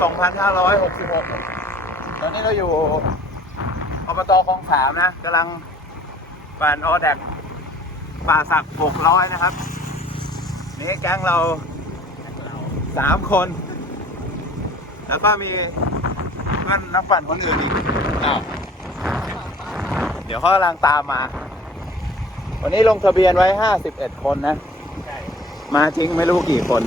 2566 ตอนนี้เราอยู่อบตคลองสามนะกำลังปั่นออแดกป่าสัก 600 นะครับ นี่แก๊งเราสามคน แล้วก็มีเพื่อนนักปั่นคนอื่นอีกเดี๋ยวเขากำลังตามมา วันนี้ลงทะเบียนไว้ 51 คนนะ มาจริงไม่รู้กี่คน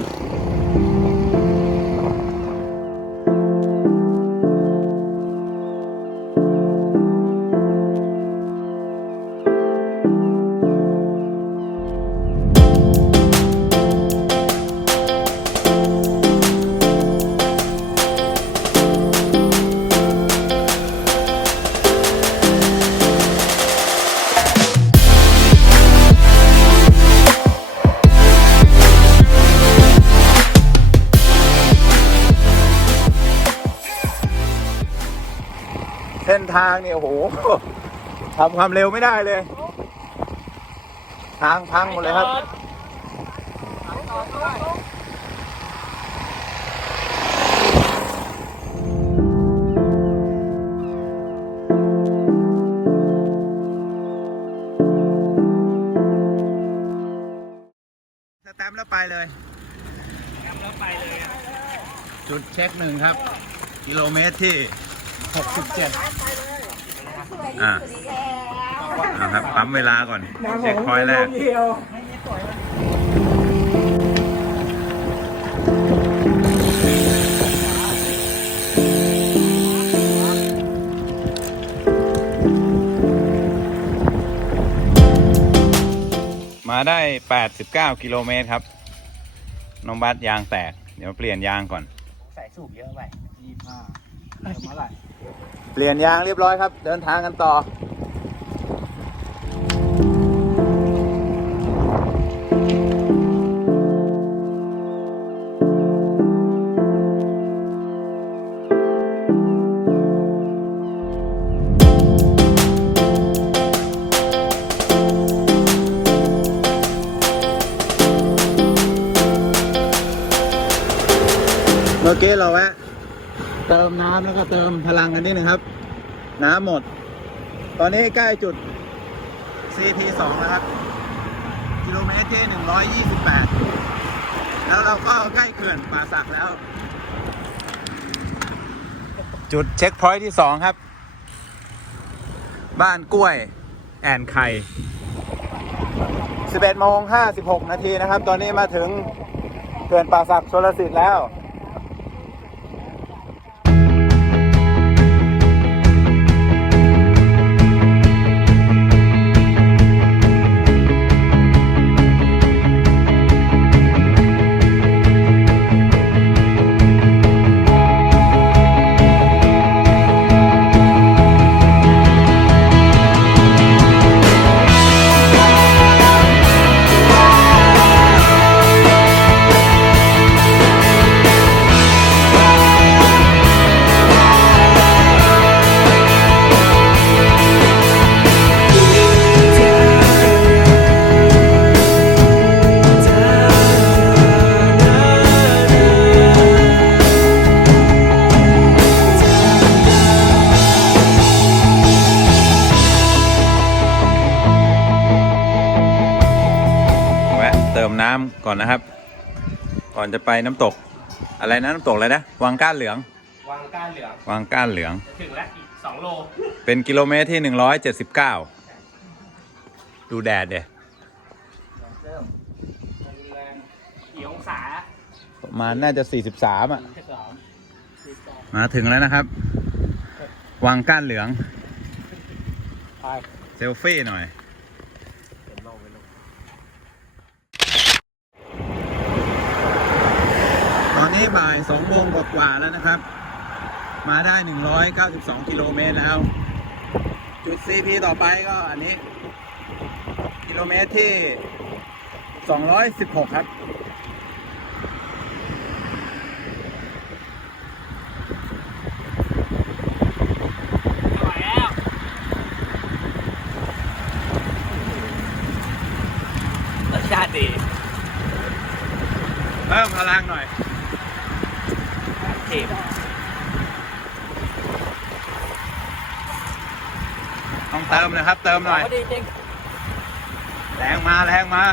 ทางเนี่ยโอ้โหทำความเร็วไม่ได้เลย ทางพังหมดเลยครับสแตมป์แล้วไปเลยแล้วไปเลย จุดเช็คหนึ่งครับ กิโลเมตรที่ 67 อ่าเอาครับปั๊มเวลาก่อนเช็คพอยต์แรก มาได้ 89 กิโลเมตรครับ น้องบัสยางแตก เดี๋ยวเปลี่ยนยางก่อนใส่สูบเยอะไปยี่ห้าเติมเมื่อไหร่ เปลี่ยนยางเรียบร้อยครับ เดินทางกันต่อ นิดนึงครับ น้ำหมด ตอนนี้ใกล้จุด CT 2แล้วครับ กิโลเมตรที่128 แล้วเราก็ใกล้เขื่อนป่าสักแล้ว จุดเช็คพอยท์ที่ 2 ครับ บ้านกล้วย แอนไข่11โมง56 นาทีนะครับ ตอนนี้มาถึงเขื่อนป่าสักชลสิทธิ์แล้ว อนนะครับ ก่อนจะไปน้ำตก อะไรนะน้ำตกอะไรนะวังก้านเหลืองวางก้านเหลืองวังก้านเหลือง ถึงแล้วอีกสองโล เป็นกิโลเมตรที่179ดูแดดเดกี่องศาประมาณน่าจะ43อะสามมาถึงแล้วนะครับวังก้านเหลืองไปเซลฟี่หน่อย ตอ นนี้บ่าย2โมงกว่าๆแล้วนะครับ มาได้192กิโลเมตรแล้ว จุด CP ต่อไปก็อันนี้ กิโลเมตรที่216ครับไม่ไหวแล้วรสชาติดีเพิ่มพลังหน่อย ก็บ ต้องเติมนะครับ เติมหน่อยแรงมาแรงมา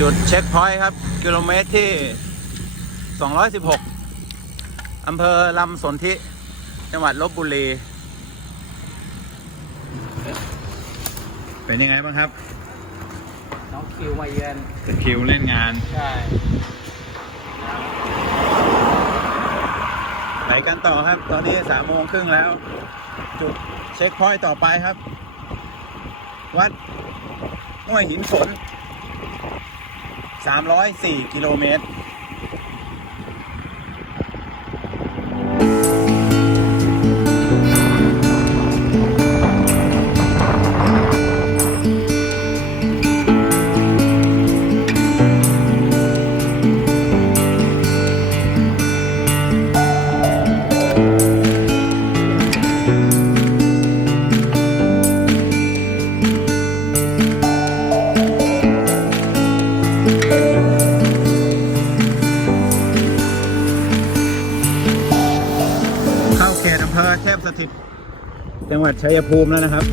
จุดเช็คพอยต์ครับ กิโลเมตรที่ 216 อำเภอลำสนธิจังหวัดลบบุรี เป็นยังไงบ้างครับน้องคิวมาเยือนตะคิวเล่นงาน ใช่ กันต่อครับ ตอนนี้สามโมงครึ่งแล้ว จุดเช็คพอยต์ต่อไปครับ วัดห้วยหินฝน304 กิโลเมตร ชัยภูมิแล้วนะครับ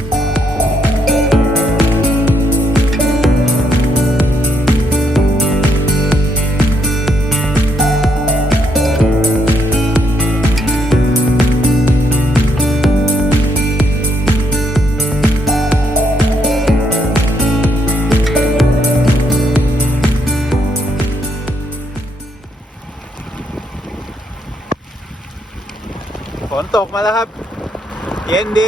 ฝนตกมาแล้วครับ เย็นดี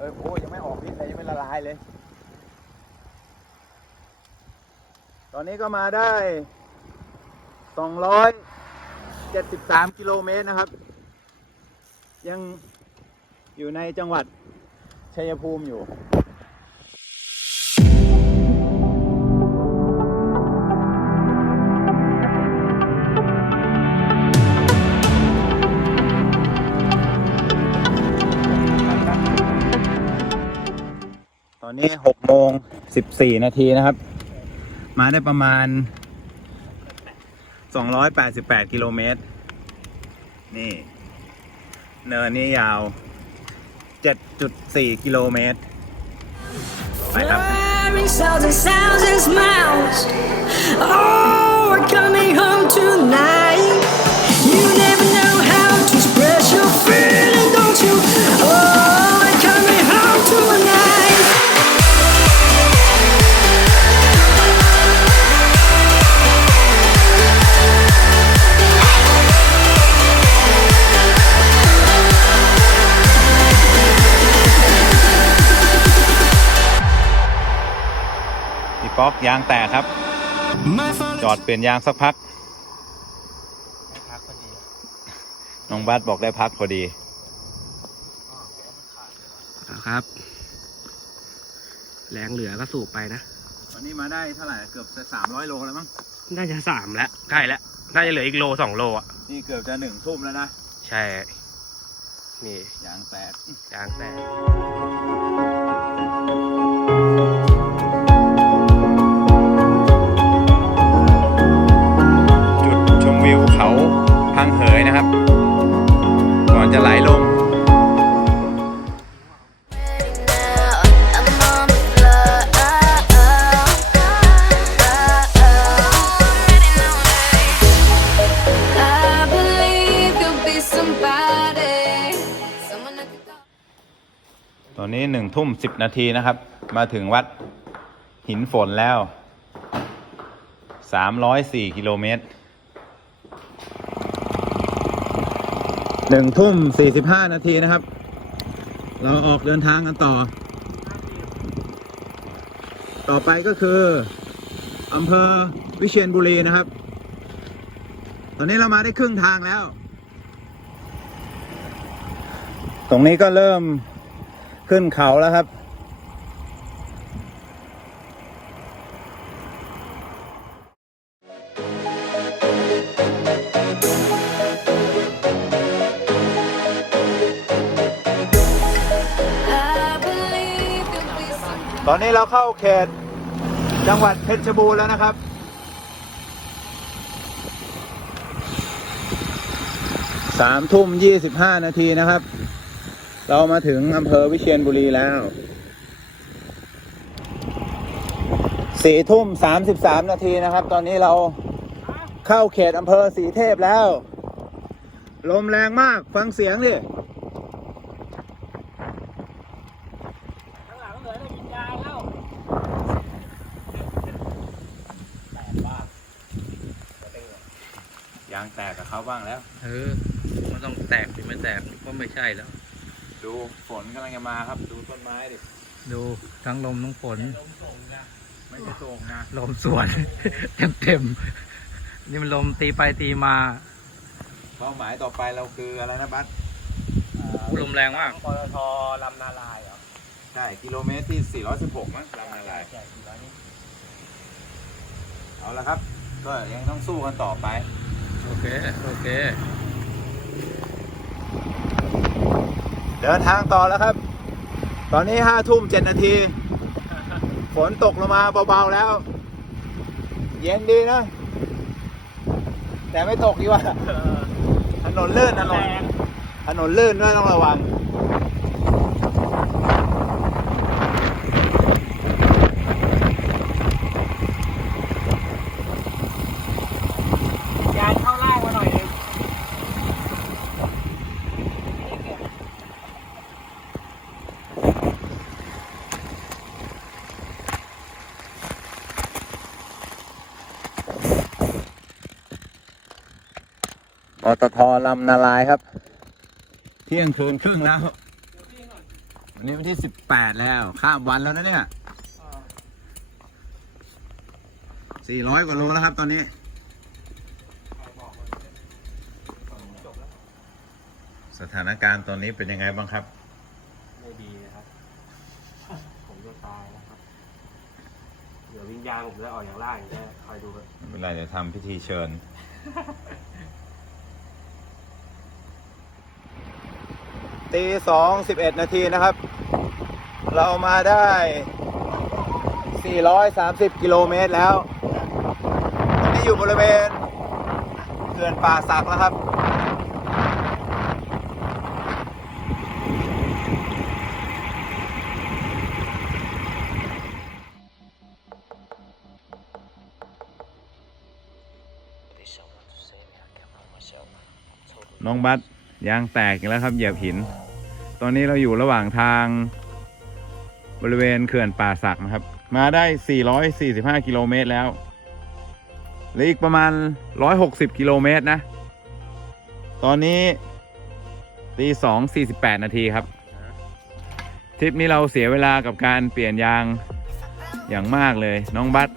เออโอ้ยังไม่ออกฤทธิ์เลยยังไม่ละลายเลย ตอนนี้ก็มาได้ 273 กิโลเมตรนะครับ ยังอยู่ในจังหวัดชัยภูมิอยู่ นี้หกโมงสิบสี่นาทีนะครับ มาได้ประมาณสองร้อยแปดสิบแปดกิโลเมตร นี่ เนินนี่ยาวเจ็ดจุดสี่กิโลเมตร ไปครับ You never know how to express your feeling, don't you? Oh. อกยางแตกครับ จอดเปลี่ยนยางสักพักพักพอดีน้องบัสบอกได้พักพอดีครับ แรงเหลือก็สูบไปนะวันนี้มาได้เท่าไหร่เกือบจะ300โลแล้วมั้งน่าจะสามแล้วใกล้แล้วน่าจะเหลืออีกโลสองโลอะนี่เกือบจะหนึ่งทุ่มแล้วนะ ใช่ นี่ยางแตกยางแตก พังเหยนะครับ ก่อนจะไหลลงตอนนี้หนึ่งทุ่มสิบนาทีนะครับ มาถึงวัดหินฝนแล้ว304กิโลเมตร หนึ่งทุ่มสี่สิบห้านาทีนะครับ เราออกเดินทางกันต่อ ต่อไปก็คืออำเภอวิเชียรบุรีนะครับ ตอนนี้เรามาได้ครึ่งทางแล้ว ตรงนี้ก็เริ่มขึ้นเขาแล้วครับ อนนี้เราเข้าเขตจังหวัดเพชรบูรณ์แล้วนะครับ สามทุ่มยี่สิบห้านาทีนะครับ เรามาถึงอำเภอวิเชียรบุรีแล้ว สี่ทุ่มสามสิบสามนาทีนะครับ ตอนนี้เราเข้าเขตอำเภอสีเทพแล้ว ลมแรงมากฟังเสียงดิ ข้างหลังเหลือแต่วิญญาณแล้ว ยางแตกกับ เขาบ้างแล้วเออ มันต้องแตกหรือไม่แตกก็ไม่ใช่แล้ว ดูฝนกำลังจะมาครับ ดูต้นไม้ดิ ดูทั้งลมทั้งฝนไม่ใช่โศกนะ ลมสวนเต็มเต็มๆ นี่มันลมตีไปตีมา เป้าหมายต่อไปเราคืออะไรนะบัสลมแรงมากปตทลำนาลายเหรอ ใช่ กิโลเมตรที่ 416 มั้งลำนาลายใช่สี่ร้อยนี่เอาละครับ ก็ยังต้องสู้กันต่อไปโอ เค โอเค เดินทางต่อแล้วครับ ตอนนี้ห้าทุ่มเจ็ดนาที ฝนตกลงมาเบา ๆ แล้ว เย็นดีนะ แต่ไม่ตกดีกว่า ถนนลื่นถนนถนนลื่นด้วยต้องระวัง ยานเข้าล่างมาหน่อยนึง ป ตทลำนาลายครับ เที่ยงคืนครึ่งแล้ว วันนี้วันที่สิบแปดแล้ว ข้ามวันแล้วนะเนี่ยสี่ร้อยกว่าโลแล้วครับตอนนี้สถานการณ์ตอนนี้เป็นยังไงบ้างครับ ไม่ดีนะครับ ผมจะตายแล้วครับ เดี๋ยววิญญาณผมจะออกอย่างล่างอย่างนี้คอยดูครับไม่เป็นไรเดี๋ยวทำพิธีเชิญ ตีสองสิบเอ็ดนาทีนะครับ เรามาได้ 430 กิโลเมตรแล้วตอนนี้อยู่บริเวณเขื่อนป่าสักแล้วครับ น้องบัสยางแตกอีกแล้วครับเหยียบหิน ตอนนี้เราอยู่ระหว่างทาง บริเวณเขื่อนป่าสักนะครับ มาได้ 445 กิโลเมตรแล้วเหลืออีกประมาณ 160 กิโลเมตรนะ ตอนนี้ตี2 48นาทีครับ ทริปนี้เราเสียเวลากับการเปลี่ยนยางอย่างมากเลย น้องบัส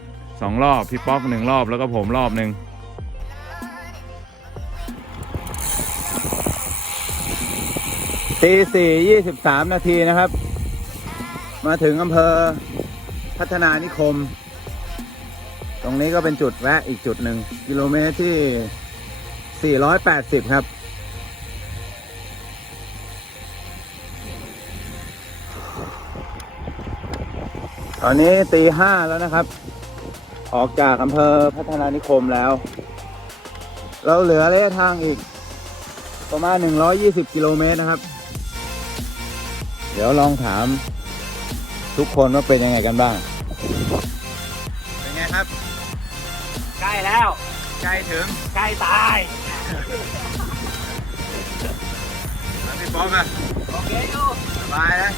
สองรอบ พี่ป๊อกหนึ่งรอบแล้วก็ผมรอบหนึ่ง ตีสี่ยี่สิบสามนาทีนะครับ มาถึงอำเภอพัฒนานิคม ตรงนี้ก็เป็นจุดแวะอีกจุดหนึ่งกิโลเมตรที่ 480 ครับ ตอนนี้ตีห้าแล้วนะครับ ออกจากอำเภอพัฒนานิคมแล้ว เราเหลือระยะทางอีกประมาณ 120 กิโลเมตรนะครับ เดี๋ยวลองถามทุกคนว่าเป็นยังไงกันบ้าง เป็นไงครับ ใกล้แล้ว ใกล้ถึง ใกล้ตายแล้วพี่ป๊อกอะโอเคอยู่สบายนะ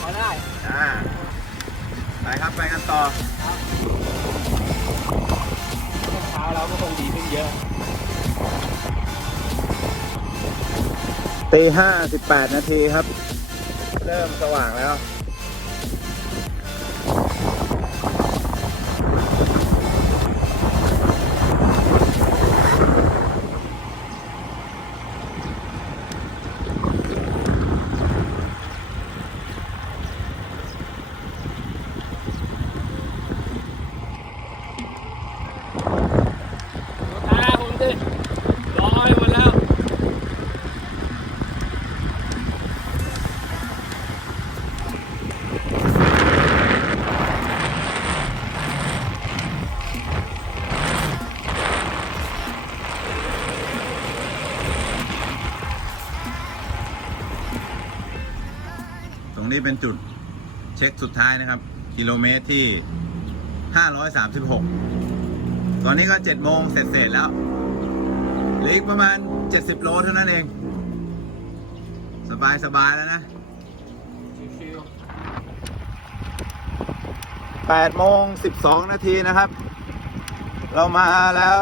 พอได้อ่าไปครับไปกันต่อเช้าเราก็คงดีขึ้นเยอะตีห้าสิบแปดนาทีครับ เริ่มสว่างแล้ว ตาผมสิ เป็นจุดเช็คสุดท้ายนะครับ กิโลเมตรที่ 536 ตอนนี้ก็7โมงเสร็จๆแล้วเหลืออีกประมาณ 70 โลเท่านั้นเอง สบายสบายๆแล้วนะชิว8โมง12 นาทีนะครับ เรามาแล้ว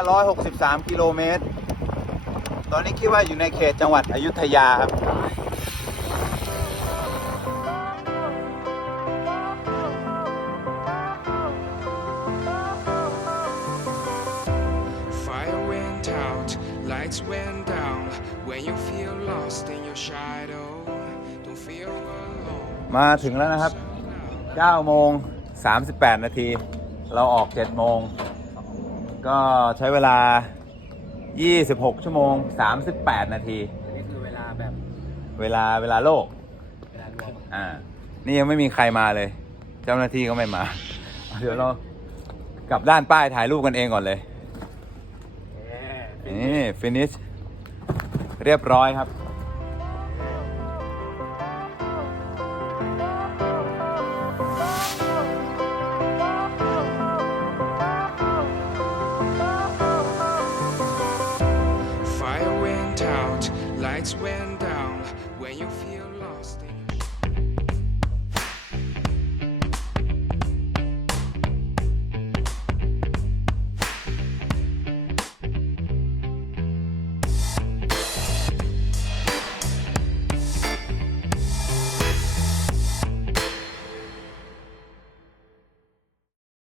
563 กิโลเมตร ตอนนี้คิดว่าอยู่ในเขตจังหวัดอยุธยาครับ มาถึงแล้วนะครับ 9 โมง 38 นาที เราออก 7 โมง ก็ใช้เวลา 26 ชั่วโมง 38 นาทีอันนี้คือเวลาแบบ เวลาเวลาโลก เวลารวมอ่า นี่ยังไม่มีใครมาเลย เจ้าหน้าที่ก็ไม่มา เดี๋ยวเรากลับด้านป้ายถ่ายรูปกันเองก่อนเลยๆนี่ ฟินิช เรียบร้อยครับ